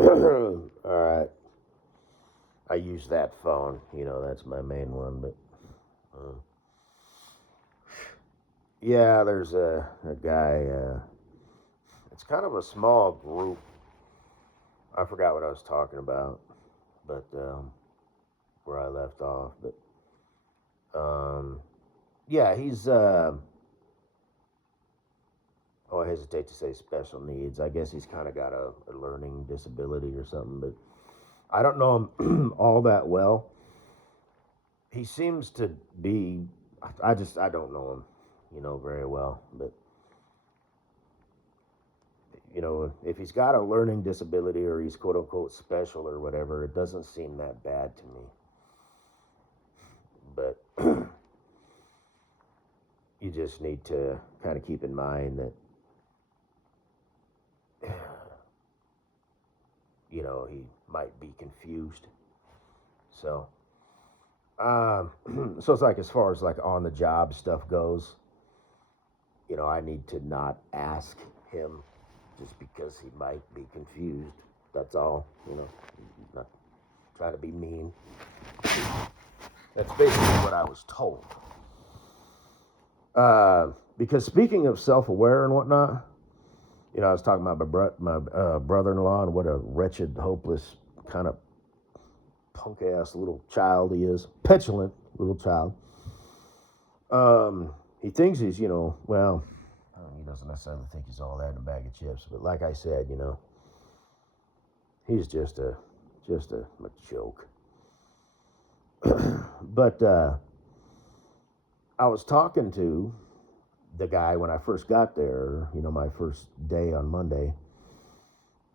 All right. I use that phone. That's my main one. But uh, yeah, there's a guy. It's kind of a small group. I forgot what I was talking about, but where I left off. But yeah, he's. I hesitate to say special needs. I guess he's kind of got a learning disability or something, but I don't know him all that well. He seems to be. I don't know him, very well. But if he's got a learning disability or he's quote unquote special or whatever, it doesn't seem that bad to me. But you just need to kind of keep in mind that he might be confused. So, so it's like as far as like on the job stuff goes, I need to not ask him just because he might be confused. That's all. Not trying to be mean. That's basically what I was told. Because speaking of self-aware and whatnot, I was talking about my brother-in-law and what a wretched, hopeless, kind of punk-ass little child he is. Petulant little child. He thinks he's, well, he doesn't necessarily think he's all that in a bag of chips. But like I said, he's just a joke. But I was talking to the guy when I first got there, my first day on Monday.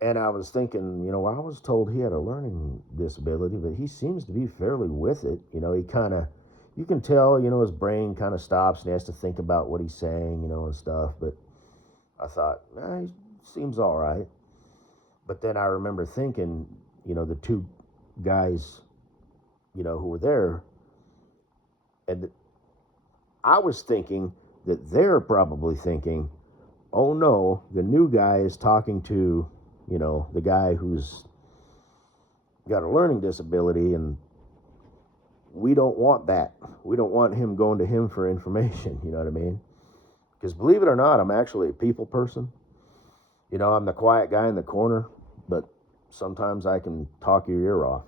And I was thinking, I was told he had a learning disability, but he seems to be fairly with it. He kind of, you can tell, his brain kind of stops and he has to think about what he's saying, and stuff. But I thought, he seems all right. But then I remember thinking, the two guys, who were there, and I was thinking that they're probably thinking, oh no, the new guy is talking to, the guy who's got a learning disability, and we don't want that. We don't want him going to him for information, you know what I mean? Because believe it or not, I'm actually a people person. I'm the quiet guy in the corner, but sometimes I can talk your ear off.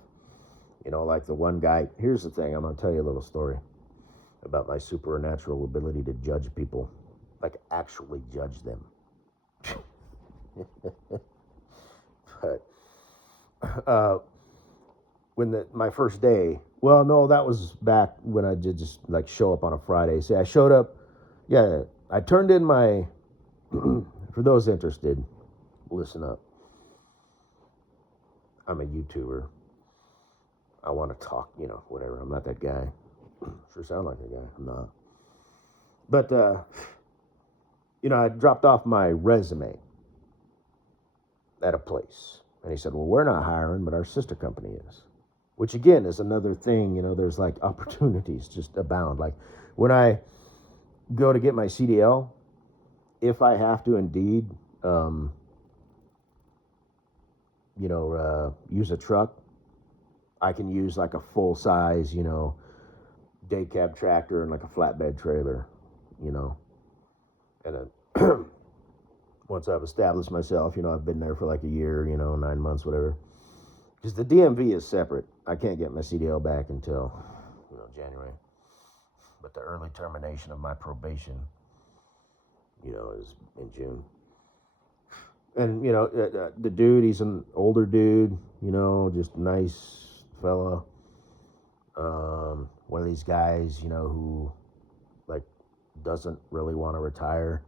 Like the one guy, here's the thing, I'm going to tell you a little story about my supernatural ability to judge people, like actually judge them. But when my first day, well, no, that was back when I did just like show up on a Friday. See, I showed up, yeah, I turned in my, for those interested, listen up. I'm a YouTuber. I want to talk, whatever. I'm not that guy. Sure sound like a guy. I'm not. But, I dropped off my resume at a place. And he said, well, we're not hiring, but our sister company is. Which, again, is another thing, there's like opportunities just abound. Like when I go to get my CDL, if I have to indeed, use a truck, I can use like a full size, day cab tractor and like a flatbed trailer, and then once I've established myself, I've been there for like a year, 9 months, whatever. Because the DMV is separate. I can't get my CDL back until, January. But the early termination of my probation, is in June. And, the dude, he's an older dude, just nice fella. One of these guys, who, like, doesn't really want to retire.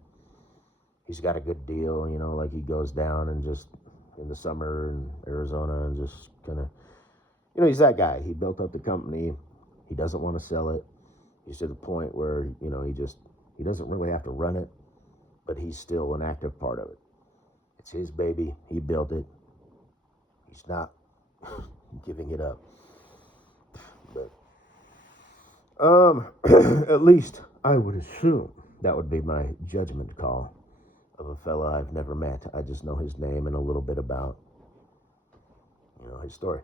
He's got a good deal, like he goes down and just in the summer in Arizona and just kind of, he's that guy. He built up the company. He doesn't want to sell it. He's to the point where, he doesn't really have to run it, but he's still an active part of it. It's his baby. He built it. He's not giving it up. But, at least I would assume that would be my judgment call of a fella I've never met. I just know his name and a little bit about his story.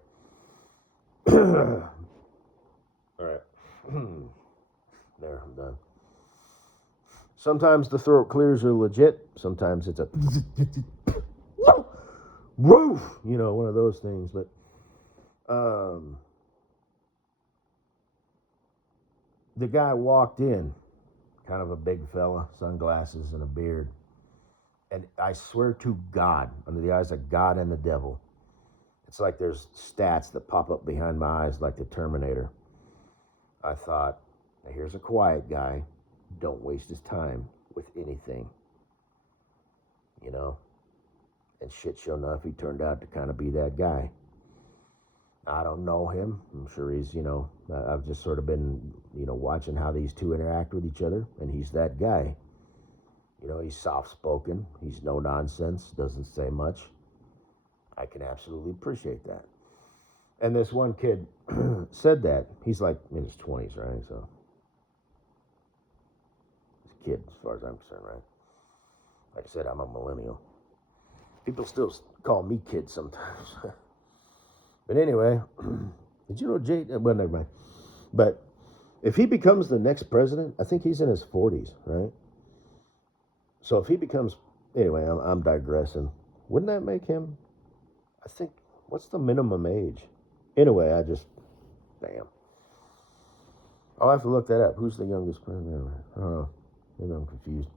All right. There, I'm done. Sometimes the throat clears are legit. Sometimes it's a woof, one of those things. But the guy walked in, kind of a big fella, sunglasses and a beard. And I swear to God, under the eyes of God and the devil, it's like there's stats that pop up behind my eyes like the Terminator. I thought, now here's a quiet guy. Don't waste his time with anything. And shit, sure enough, he turned out to kind of be that guy. I don't know him. I'm sure he's, I've just sort of been, watching how these two interact with each other, and he's that guy. He's soft-spoken. He's no nonsense, doesn't say much. I can absolutely appreciate that. And this one kid said that. He's like in his 20s, right? So, he's a kid as far as I'm concerned, right? Like I said, I'm a millennial. People still call me kid sometimes. But anyway, did you know Jay? Well, never mind. But if he becomes the next president, I think he's in his 40s, right? So if he becomes, anyway, I'm digressing. Wouldn't that make him, I think, what's the minimum age? Anyway, damn. I'll have to look that up. Who's the youngest president? I don't know. Maybe I'm confused.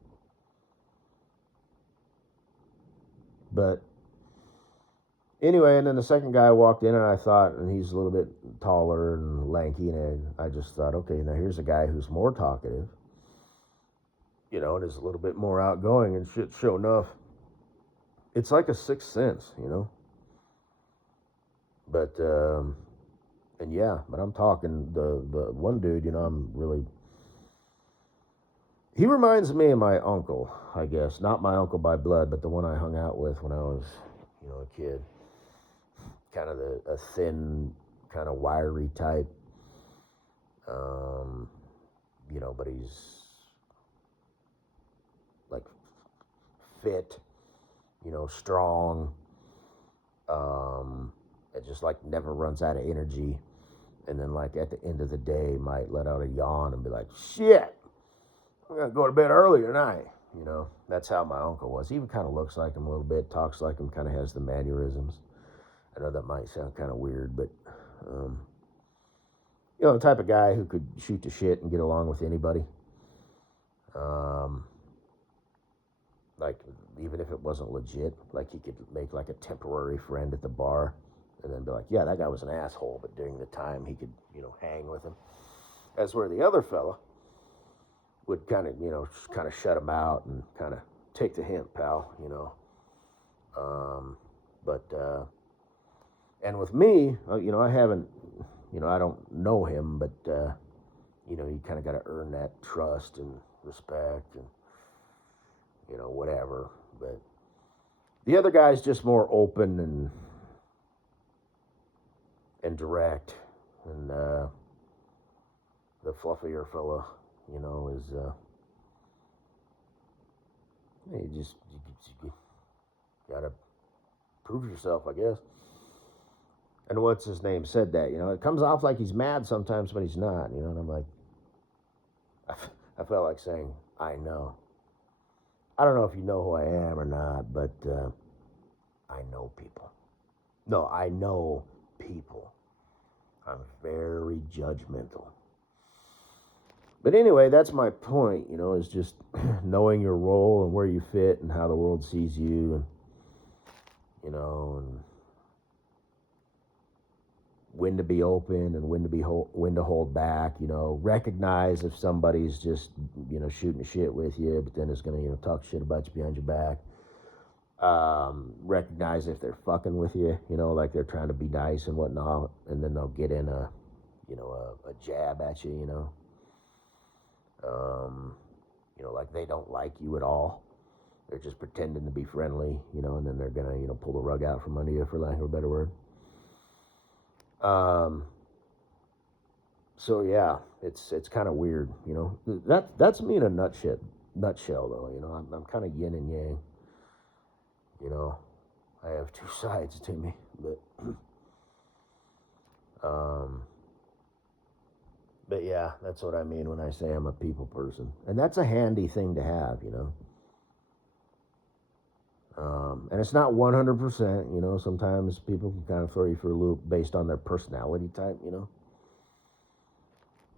But anyway, and then the second guy walked in, and I thought, and he's a little bit taller and lanky, and I just thought, okay, now here's a guy who's more talkative, and is a little bit more outgoing and shit. Sure enough, it's like a sixth sense, But and yeah, but I'm talking the one dude, I'm really. He reminds me of my uncle, I guess. Not my uncle by blood, but the one I hung out with when I was, a kid. Kind of a thin, kind of wiry type. But he's like fit, strong. It just like never runs out of energy. And then like at the end of the day might let out a yawn and be like, shit, I'm gonna go to bed early tonight. That's how my uncle was. He even kind of looks like him a little bit, talks like him, kind of has the mannerisms. I know that might sound kind of weird, but the type of guy who could shoot the shit and get along with anybody. Like even if it wasn't legit, like he could make like a temporary friend at the bar, and then be like, yeah, that guy was an asshole, but during the time he could, hang with him. As where the other fella would kind of shut him out and kind of take the hint, pal, and with me, I haven't, I don't know him, but, you kind of got to earn that trust and respect and, whatever. But the other guy's just more open and direct. And the fluffier fella, is, you gotta prove yourself, I guess. And what's his name said that, it comes off like he's mad sometimes, but he's not, and I'm like, I felt like saying, I know. I don't know if you know who I am or not, but I know people. No, I know people. I'm very judgmental. But anyway, that's my point, is just knowing your role and where you fit and how the world sees you, and, and when to be open and when to hold back, recognize if somebody's just, shooting shit with you, but then is going to, talk shit about you behind your back. Recognize if they're fucking with you, like they're trying to be nice and whatnot, and then they'll get in a jab at you, like they don't like you at all. They're just pretending to be friendly, and then they're gonna, pull the rug out from under you, for lack of a better word. So yeah, it's kind of weird, That's me in a nutshell though, I'm kind of yin and yang. I have two sides to me, but Um, but yeah, that's what I mean when I say I'm a people person. And that's a handy thing to have, you know. And it's not 100%, you know. Sometimes people can kind of throw you for a loop based on their personality type, you know.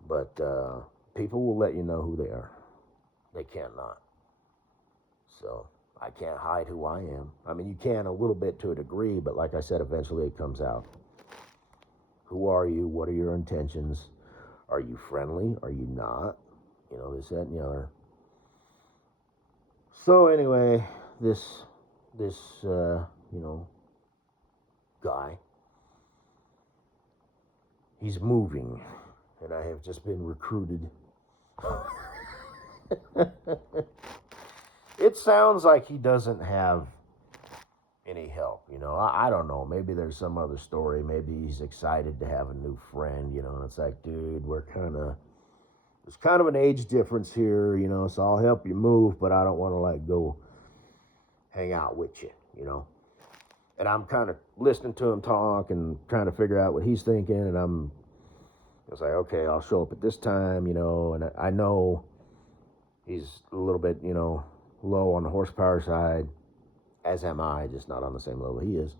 But people will let you know who they are. They can't not. So I can't hide who I am. I mean, you can a little bit to a degree, but like I said, eventually it comes out. Who are you? What are your intentions? Are you friendly? Are you not? You know, this, that, and the other. So anyway, this you know, guy, he's moving, and I have just been recruited. It sounds like he doesn't have any help, you know. I don't know. Maybe there's some other story. Maybe he's excited to have a new friend, you know. And it's like, dude, there's kind of an age difference here, you know. So I'll help you move, but I don't want to like go hang out with you, you know. And I'm kind of listening to him talk and trying to figure out what he's thinking. And it's like, okay, I'll show up at this time, you know. And I know he's a little bit, you know, low on the horsepower side, as am I, just not on the same level he is.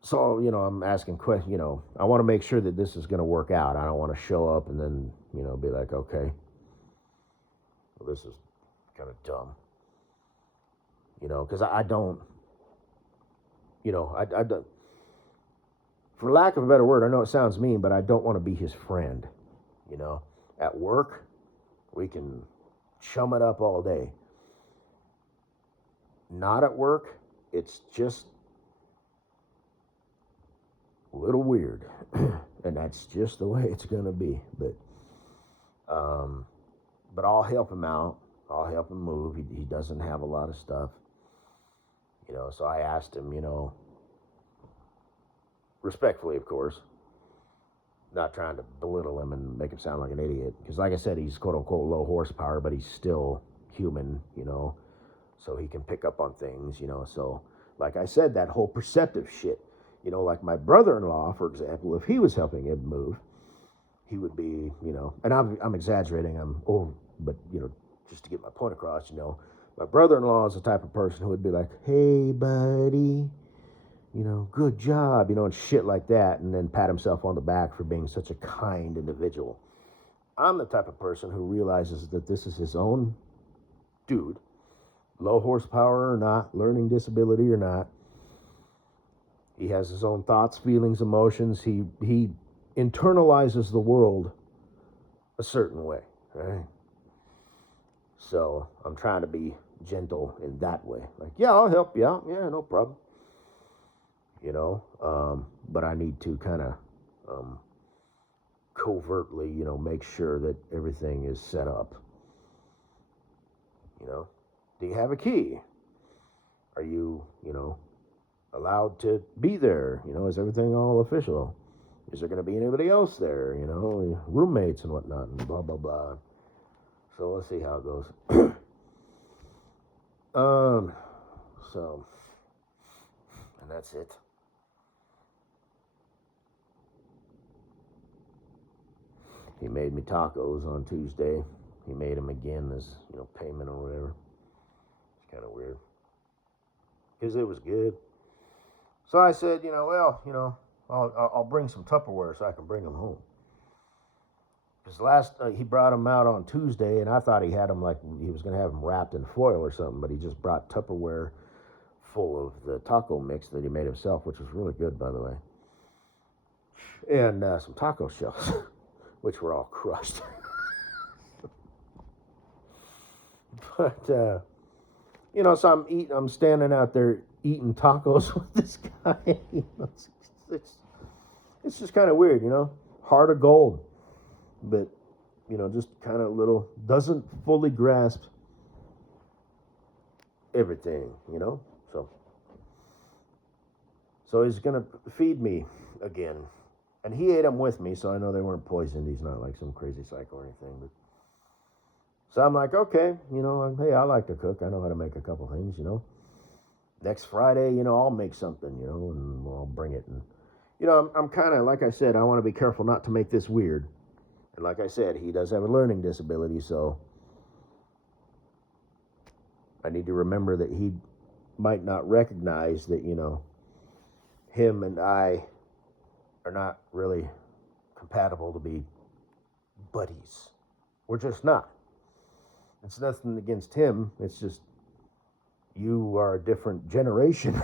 So, you know, I'm asking questions, you know, I want to make sure that this is going to work out. I don't want to show up and then, you know, be like, okay, well, this is kind of dumb, you know, because I don't, you know, I don't, for lack of a better word, I know it sounds mean, but I don't want to be his friend, you know. At work, we can chum it up all day. Not at work, it's just a little weird. And that's just the way it's going to be. But I'll help him out. I'll help him move. He doesn't have a lot of stuff, you know. So I asked him, you know, respectfully, of course, not trying to belittle him and make him sound like an idiot. Because, like I said, he's quote unquote low horsepower, but he's still human, you know. So he can pick up on things, you know. So, like I said, that whole perceptive shit, you know, like my brother-in-law, for example, if he was helping him move, he would be, you know, and I'm exaggerating, but you know, just to get my point across, you know, my brother-in-law is the type of person who would be like, "Hey, buddy, you know, good job," you know, and shit like that, and then pat himself on the back for being such a kind individual. I'm the type of person who realizes that this is his own dude, low horsepower or not, learning disability or not. He has his own thoughts, feelings, emotions. He internalizes the world a certain way, right? So I'm trying to be gentle in that way. Like, yeah, I'll help you out. Yeah, no problem. You know, but I need to kind of covertly, you know, make sure that everything is set up. You know, do you have a key? Are you, you know, allowed to be there? You know, is everything all official? Is there going to be anybody else there? You know, roommates and whatnot, and blah blah blah. So let's see how it goes. So, and that's it. He made me tacos on Tuesday. He made them again as, you know, payment or whatever. It's kind of weird because it was good. So I said, you know, well, you know, I'll bring some Tupperware so I can bring them home. Because he brought them out on Tuesday, and I thought he had them like he was going to have them wrapped in foil or something, but he just brought Tupperware full of the taco mix that he made himself, which was really good, by the way, and some taco shells, which were all crushed. But you know, so I'm standing out there eating tacos with this guy. You know, it's just kind of weird, you know, heart of gold, but you know, just kind of little, doesn't fully grasp everything, you know. So he's gonna feed me again, and he ate them with me, so I know they weren't poisoned. He's not like some crazy psycho or anything. But so I'm like, okay, you know, hey, I like to cook. I know how to make a couple things, you know. Next Friday, you know, I'll make something, you know, and I'll bring it. And I'm kind of, like I said, I want to be careful not to make this weird. And like I said, he does have a learning disability, so I need to remember that he might not recognize that, him and I are not really compatible to be buddies. We're just not. It's nothing against him. It's just you are a different generation.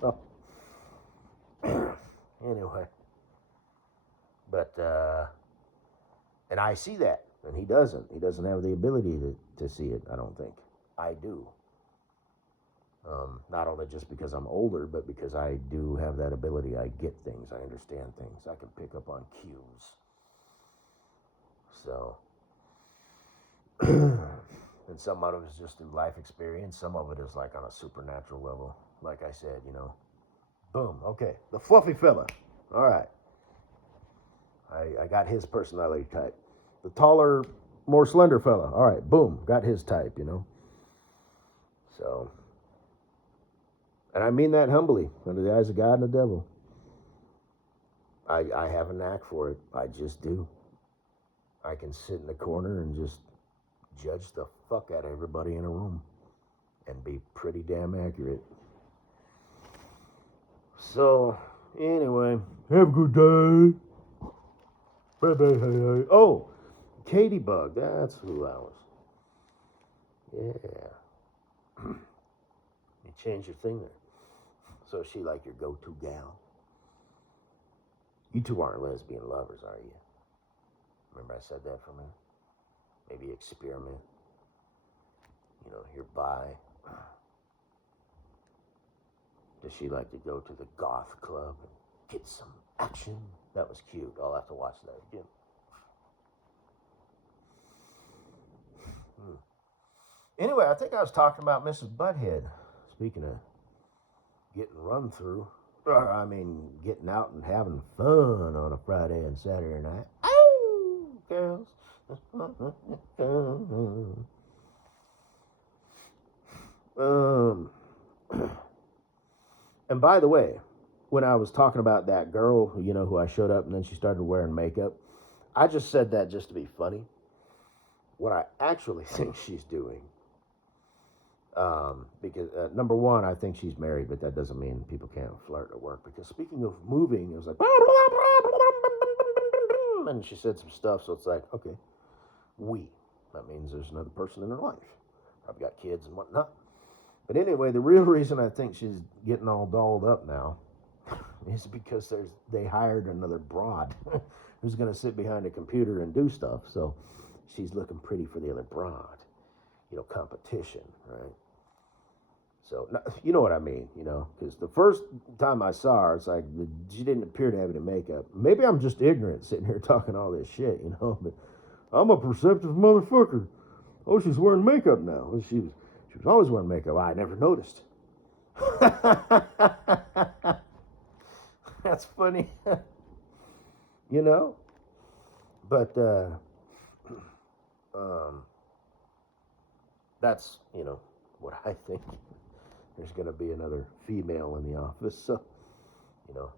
So, anyway. But, and I see that, and he doesn't. He doesn't have the ability to see it, I don't think. I do. Not only just because I'm older, but because I do have that ability. I get things. I understand things. I can pick up on cues. So, and some of it is just through life experience. Some of it is like on a supernatural level. Like I said, boom, okay. The fluffy fella. All right. I got his personality type. The taller, more slender fella. All right, boom, got his type, So, and I mean that humbly, under the eyes of God and the devil. I have a knack for it. I just do. I can sit in the corner and just judge the fuck out of everybody in a room and be pretty damn accurate. So, anyway, have a good day. Oh, Katie Bug, that's who I was. Yeah. You change your thing there. So is she like your go-to gal? You two aren't lesbian lovers, are you? Remember I said that for a minute? Maybe experiment. You're bi. Does she like to go to the goth club and get some action? That was cute. I'll have to watch that again. Anyway, I think I was talking about Mrs. Butthead. Speaking of getting run through. I mean, getting out and having fun on a Friday and Saturday night. Oh, girls. And by the way, when I was talking about that girl, who I showed up and then she started wearing makeup, I just said that just to be funny. What I actually think she's doing, because number one, I think she's married, but that doesn't mean people can't flirt at work. Because speaking of moving, it was like, and she said some stuff, so it's like, okay, that means there's another person in her life. Probably got kids and whatnot. But anyway, the real reason I think she's getting all dolled up now is because they hired another broad who's going to sit behind a computer and do stuff. So she's looking pretty for the other broad, competition, right? So you know what I mean, because the first time I saw her, it's like she didn't appear to have any makeup. Maybe I'm just ignorant sitting here talking all this shit, but I'm a perceptive motherfucker. Oh, she's wearing makeup now. She was always wearing makeup. I never noticed. That's funny. But that's what I think. There's going to be another female in the office. So,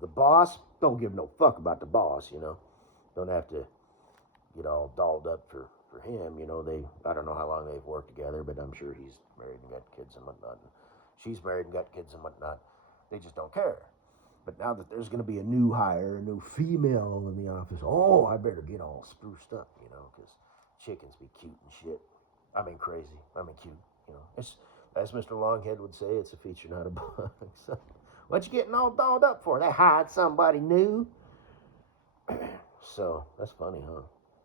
the boss, don't give no fuck about the boss, Don't have to get all dolled up for him. I don't know how long they've worked together, but I'm sure he's married and got kids and whatnot. And she's married and got kids and whatnot. They just don't care. But now that there's going to be a new hire, a new female in the office, oh, I better get all spruced up, because chickens be cute and shit. I mean crazy. I mean cute, It's, as Mr. Longhead would say, it's a feature, not a bug. So, what you getting all dolled up for? They hired somebody new. So, that's funny, huh?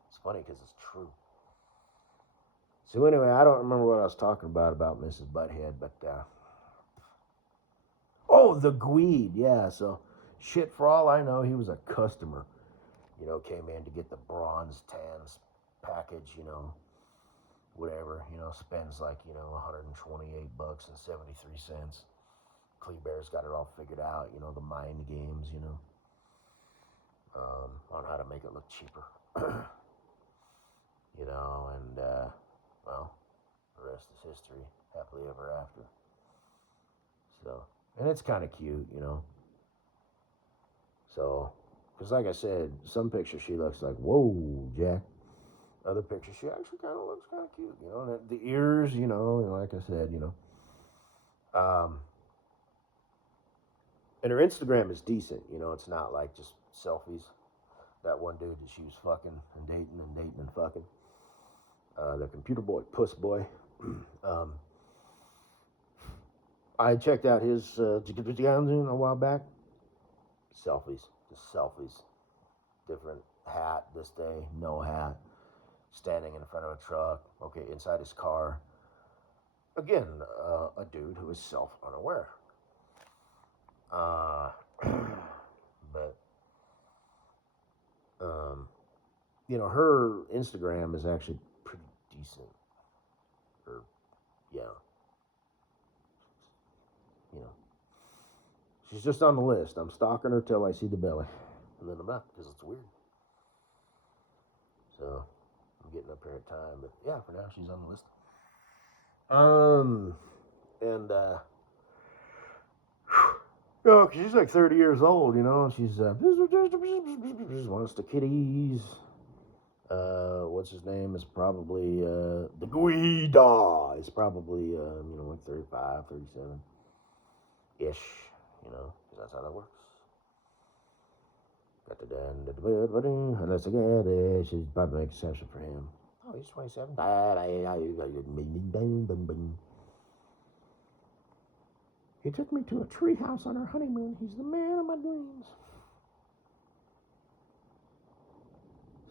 It's funny because it's true. So anyway, I don't remember what I was talking about Mrs. Butthead, but oh, the Gweed, yeah. So shit, for all I know, he was a customer. Came in to get the bronze tans package. Whatever. Spends like $128 and 73 cents. Kleebear's got it all figured out. The mind games. On how to make it look cheaper. And well, the rest is history. Happily ever after. So, and it's kind of cute, So, because like I said, some pictures she looks like, whoa, Jack. Other pictures she actually kind of looks kind of cute, you know. And the ears, you know, like I said, you know. And her Instagram is decent, you know. It's not like just selfies. That one dude that she was fucking and dating and fucking. The computer boy, puss boy. um, I checked out his a while back. Selfies, just selfies. Different hat this day, no hat. Standing in front of a truck. Okay, inside his car. Again, a dude who is self-unaware. But you know, her Instagram is actually pretty decent. Or, yeah, you know, she's just on the list. I'm stalking her till I see the belly, and then I'm not because it's weird. So I'm getting up here at time, but yeah, for now she's on the list. And oh, 'cause she's like 30 years old, you know, and she's just wants the kitties. What's his name is probably the Guida is probably you know, like 35, 37 ish, you know, 'cause that's how that works. Got the unless I get it, she'd probably make exception for him. Oh, he's 27. He took me to a treehouse on our honeymoon. He's the man of my dreams.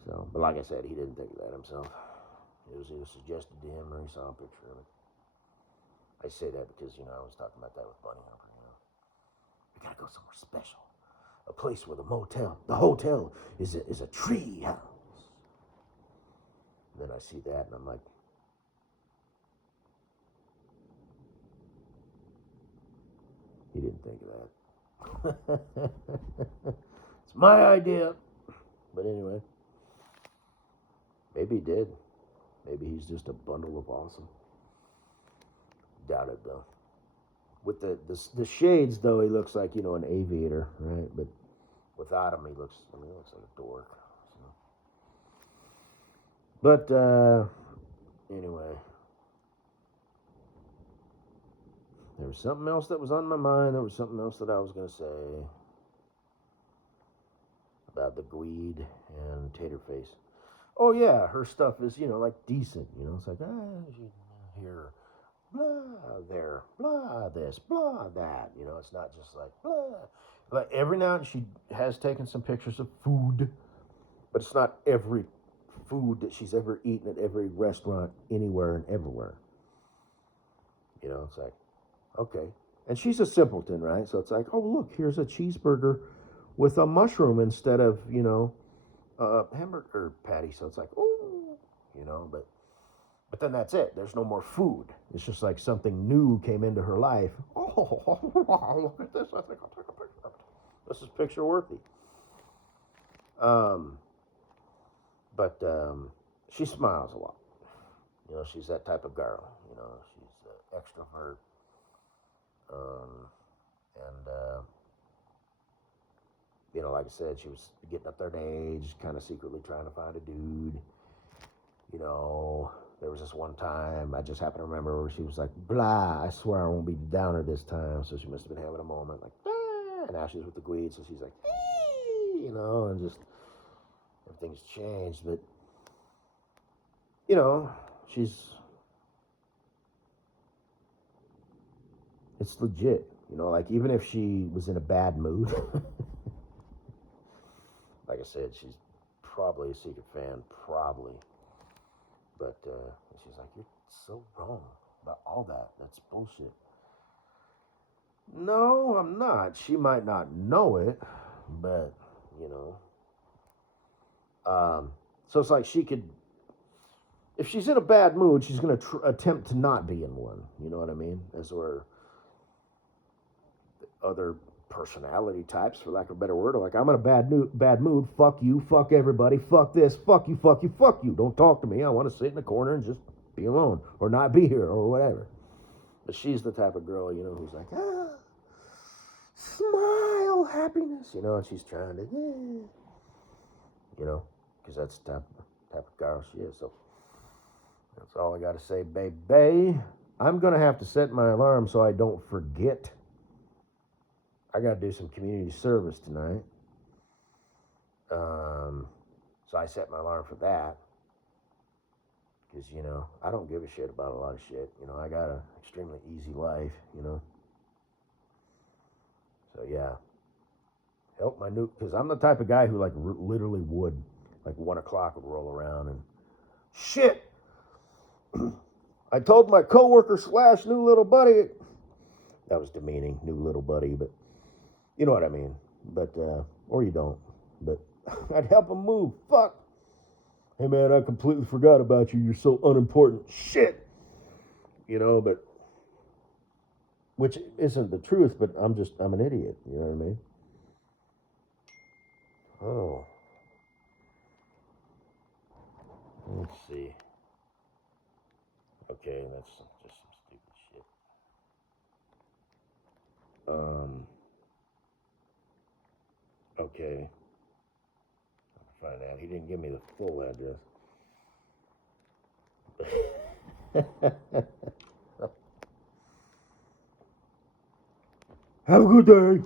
So, but like I said, he didn't think of that himself. It was suggested to him, or he saw a picture of it. I say that because, you know, I was talking about that with Bunny Hopper, you know. We gotta go somewhere special. A place where the hotel is a tree house. And then I see that and I'm like, he didn't think of that. It's my idea. But anyway, maybe he did. Maybe he's just a bundle of awesome. Doubt it though. With the shades though, he looks like, you know, an aviator, right? But without him, he looks like a dork. So. But anyway, there was something else that was on my mind. There was something else that I was gonna say about the Gweed and Taterface. Oh yeah, her stuff is, you know, like decent. You know, it's like here, blah there, blah this, blah that. You know, it's not just like blah. Like every now and she has taken some pictures of food, but it's not every food that she's ever eaten at every restaurant anywhere and everywhere. You know, it's like, okay. And she's a simpleton, right? So it's like, oh, look, here's a cheeseburger with a mushroom instead of, you know, hamburger patty. So it's like, oh, you know, but then that's it. There's no more food. It's just like something new came into her life. Oh, look at this. I think I'll take a picture of it. This is picture worthy. But she smiles a lot. You know, she's that type of girl. You know, she's an extrovert. And you know, like I said, she was getting up there in age, kind of secretly trying to find a dude. You know, there was this one time, I just happen to remember where she was like, blah, I swear I won't be downer this time. So she must have been having a moment like, ah, and now she's with the Gweed, so she's like, you know, and just everything's changed. But, you know, it's legit. You know, like even if she was in a bad mood, like I said, she's probably a secret fan, probably. But she's like, you're so wrong about all that. That's bullshit. No, I'm not. She might not know it, but, you know. So it's like she could, if she's in a bad mood, she's going to attempt to not be in one. You know what I mean? As where other personality types, for lack of a better word, are like, I'm in a bad mood. Fuck you. Fuck everybody. Fuck this. Fuck you. Fuck you. Fuck you. Don't talk to me. I want to sit in the corner and just be alone or not be here or whatever. But she's the type of girl, you know, who's like, smile. happiness, and she's trying to, because that's the type of girl she is. So that's all I got to say, baby. I'm going to have to set my alarm so I don't forget. I got to do some community service tonight. So I set my alarm for that. Because, I don't give a shit about a lot of shit. I got an extremely easy life, So, yeah. Help my new... Because I'm the type of guy who, like, literally would. Like, 1 o'clock would roll around and... Shit! I told my coworker / new little buddy... That was demeaning, new little buddy, but... You know what I mean. But, or you don't. But I'd help him move. Fuck! Hey, man, I completely forgot about you. You're so unimportant. Shit! But... Which isn't the truth, but I'm an idiot. You know what I mean? Oh. Let's see. Okay, that's just some stupid shit. Okay. I'll find out. He didn't give me the full address. Have a good day.